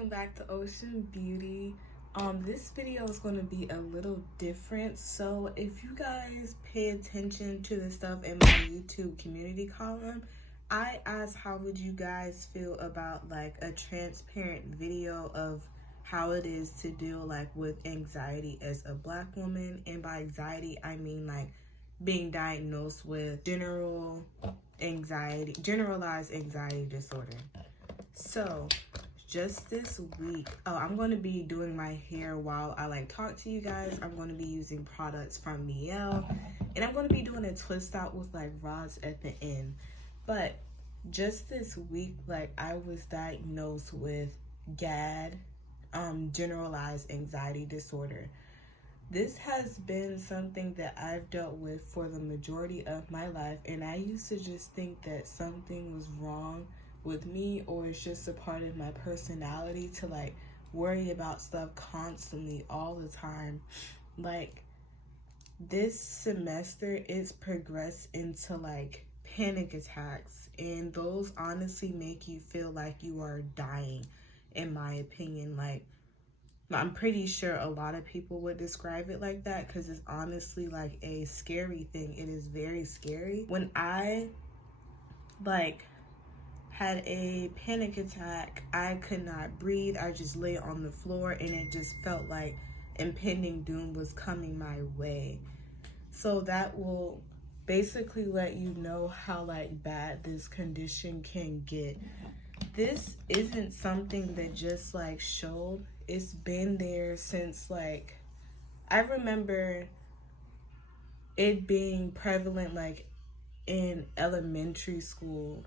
welcome back to Ocean Beauty. This video is going to be a little different, so if you guys pay attention to the stuff in my YouTube community column, I asked how would you guys feel about like a transparent video of how it is to deal like with anxiety as a Black woman. And by anxiety I mean like being diagnosed with generalized anxiety disorder. So just this week, I'm going to be doing my hair while I talk to you guys. I'm going to be using products from Miel, and I'm going to be doing a twist out with like rods at the end. But just this week, I was diagnosed with GAD, generalized anxiety disorder. This has been something that I've dealt with for the majority of my life, and I used to just think that something was wrong with me, or it's just a part of my personality to worry about stuff constantly all the time. This semester it's progressed into panic attacks, and those honestly make you feel like you are dying, in my opinion. I'm pretty sure a lot of people would describe it like that, because it's honestly a scary thing. It is very scary. When I had a panic attack, I could not breathe. I just lay on the floor, and it just felt like impending doom was coming my way. So that will basically let you know how bad this condition can get. This isn't something that just showed. It's been there since I remember it being prevalent in elementary school.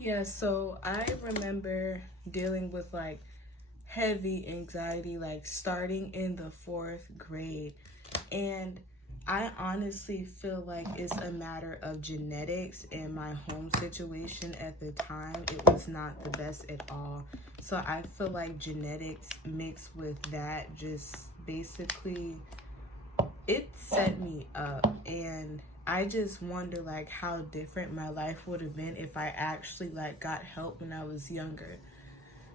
Yeah, so I remember dealing with heavy anxiety starting in the 4th grade, and I honestly feel like it's a matter of genetics. And my home situation at the time, it was not the best at all. So I feel like genetics mixed with that just basically, it set me up. And I just wonder how different my life would have been if I actually got help when I was younger.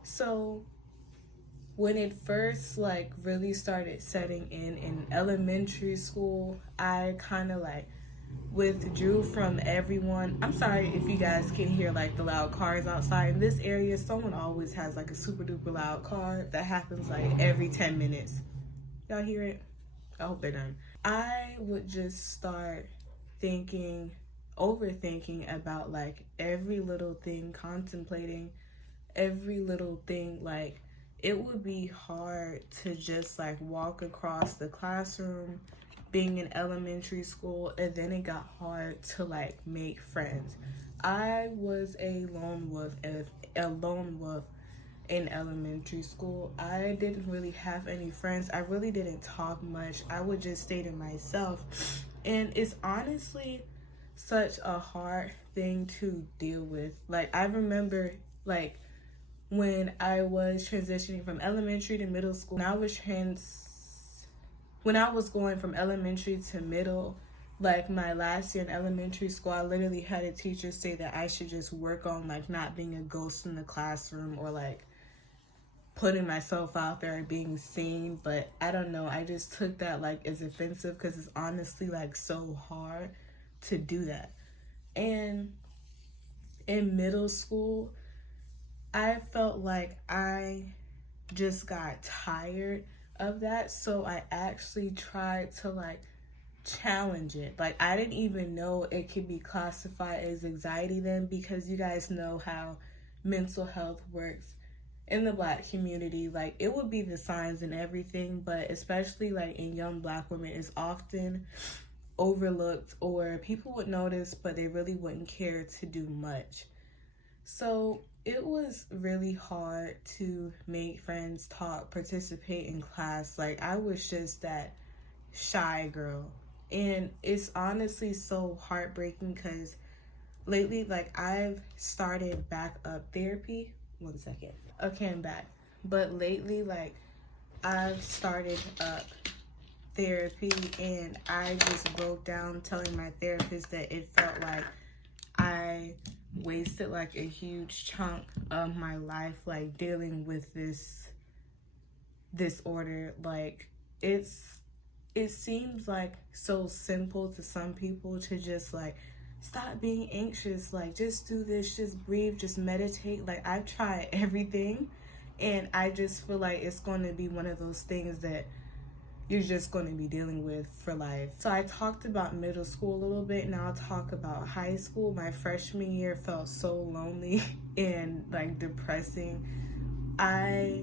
So when it first really started setting in elementary school, I kind of withdrew from everyone. I'm sorry if you guys can hear the loud cars outside. In this area, someone always has a super duper loud car that happens every 10 minutes. Y'all hear it? I hope they're done. I would just start overthinking about every little thing, contemplating every little thing. It would be hard to just walk across the classroom being in elementary school, and then it got hard to make friends. I was a lone wolf in elementary school. I didn't really have any friends. I really didn't talk much. I would just stay to myself. And it's honestly such a hard thing to deal with. I remember when I was transitioning from elementary to middle school, when I was going from elementary to middle, my last year in elementary school, I literally had a teacher say that I should just work on not being a ghost in the classroom, or putting myself out there and being seen. But I don't know, I just took that as offensive, because it's honestly so hard to do that. And in middle school, I felt I just got tired of that, so I actually tried to challenge it. I didn't even know it could be classified as anxiety then, because you guys know how mental health works in the Black community. It would be the signs and everything, but especially in young Black women, it's often overlooked, or people would notice but they really wouldn't care to do much. So it was really hard to make friends, talk, participate in class. I was just that shy girl. And it's honestly so heartbreaking, because lately I've started back up therapy. 1 second. Okay, I'm back. But lately I've started up therapy, and I just broke down telling my therapist that it felt I wasted like a huge chunk of my life like dealing with this disorder. Like it seems like so simple to some people to just like stop being anxious, like just do this, just breathe, just meditate. Like I've tried everything, and I just feel like it's going to be one of those things that you're just going to be dealing with for life. So I talked about middle school a little bit, now I'll talk about high school. My freshman year felt so lonely and like depressing. I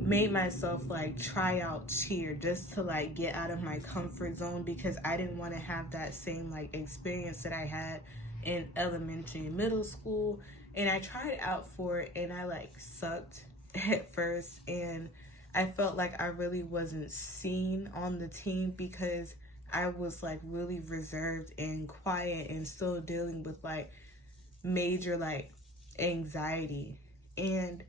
made myself like try out cheer just to like get out of my comfort zone, because I didn't want to have that same like experience that I had in elementary and middle school. And I tried out for it, and I like sucked at first, and I felt like I really wasn't seen on the team because I was like really reserved and quiet and still dealing with like major like anxiety. And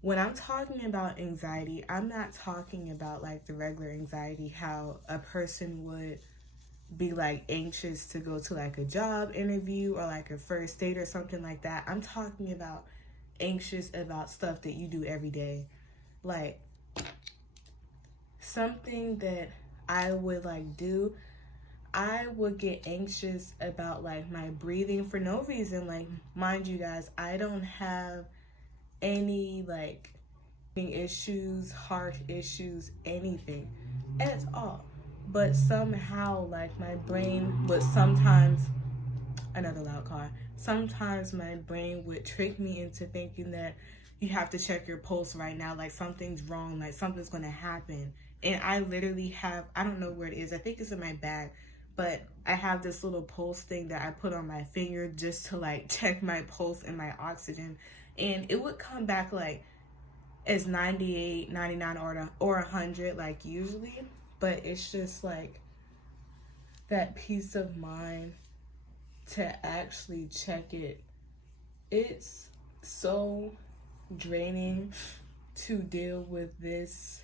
when I'm talking about anxiety, I'm not talking about like the regular anxiety, how a person would be like anxious to go to like a job interview or like a first date or something like that. I'm talking about anxious about stuff that you do every day. Like something that I would like do, I would get anxious about like my breathing for no reason. Like, mind you guys, I don't have any like issues, heart issues, anything at all. But somehow like my brain would sometimes, another loud car, sometimes my brain would trick me into thinking that you have to check your pulse right now, like something's wrong, like something's gonna happen. And I literally have, I don't know where it is, I think it's in my bag, but I have this little pulse thing that I put on my finger just to like check my pulse and my oxygen, and it would come back like as 98, 99 or 100 like usually. But it's just like that peace of mind to actually check it. It's so draining to deal with this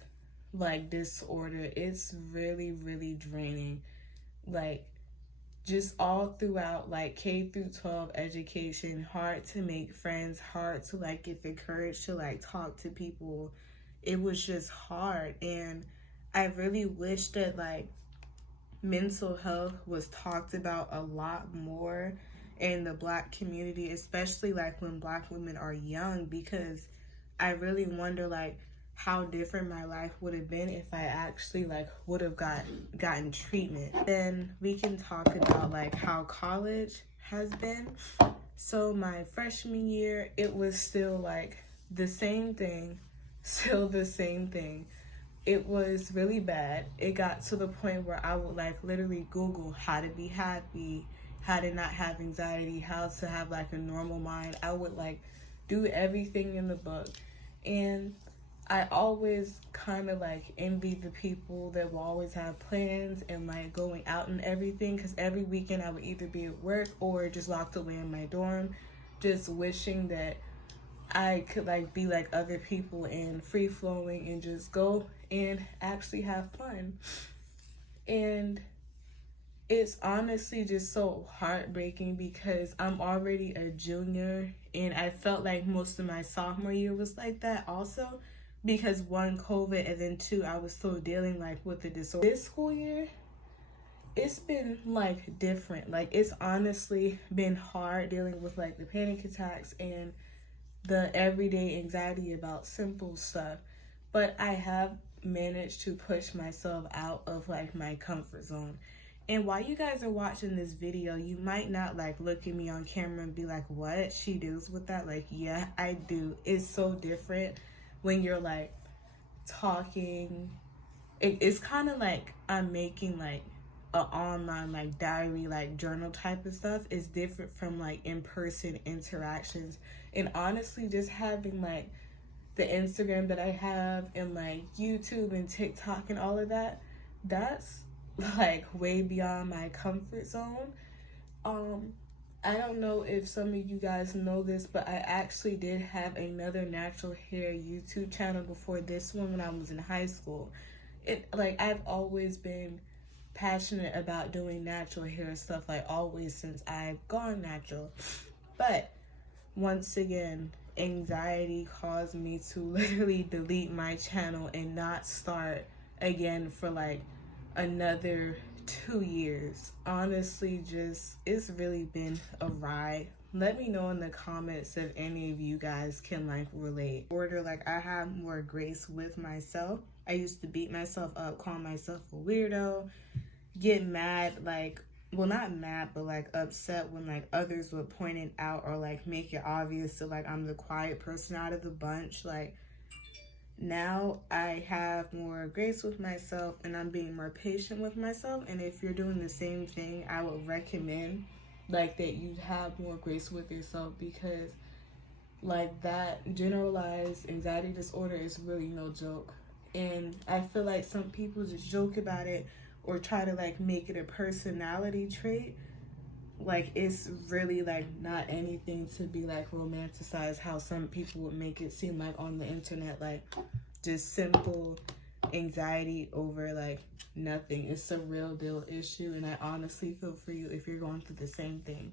like disorder. It's really, really draining. Like just all throughout like K through 12 education, hard to make friends, hard to like get the courage to like talk to people. It was just hard, and I really wish that like mental health was talked about a lot more in the Black community, especially like when Black women are young, because I really wonder like how different my life would have been if I actually like would have gotten treatment. Then we can talk about like how college has been. So my freshman year, it was still like the same thing, still the same thing. It was really bad. It got to the point where I would like literally Google how to be happy, how to not have anxiety, how to have like a normal mind. I would like do everything in the book. And I always kind of like envied the people that will always have plans and like going out and everything, because every weekend I would either be at work or just locked away in my dorm, just wishing that I could like be like other people and free flowing and just go and actually have fun. And it's honestly just so heartbreaking because I'm already a junior, and I felt like most of my sophomore year was like that also, because one, COVID, and then two, I was still dealing like with the disorder. This school year, it's been like different. Like it's honestly been hard dealing with like the panic attacks and the everyday anxiety about simple stuff, but I have managed to push myself out of like my comfort zone. And while you guys are watching this video, you might not like look at me on camera and be like, what, she deals with that? Like, yeah, I do. It's so different when you're like talking. It's kind of like I'm making like a online like diary, like journal type of stuff. Is different from like in-person interactions. And honestly, just having like the Instagram that I have and like YouTube and TikTok and all of that, that's like way beyond my comfort zone. I don't know if some of you guys know this, but I actually did have another natural hair YouTube channel before this one when I was in high school. It like I've always been passionate about doing natural hair stuff like always since I've gone natural. But once again, anxiety caused me to literally delete my channel and not start again for like another 2 years. Honestly, just it's really been a ride. Let me know in the comments if any of you guys can like relate. Like I have more grace with myself. I used to beat myself up, call myself a weirdo, get mad, like, well, not mad, but like upset when like others would point it out or like make it obvious that like I'm the quiet person out of the bunch. Like now I have more grace with myself and I'm being more patient with myself. And if you're doing the same thing, I would recommend like that you have more grace with yourself, because like that generalized anxiety disorder is really no joke. And I feel like some people just joke about it or try to like make it a personality trait. Like it's really like not anything to be like romanticized how some people would make it seem like on the internet, like just simple anxiety over like nothing. It's a real deal issue, and I honestly feel for you if you're going through the same thing.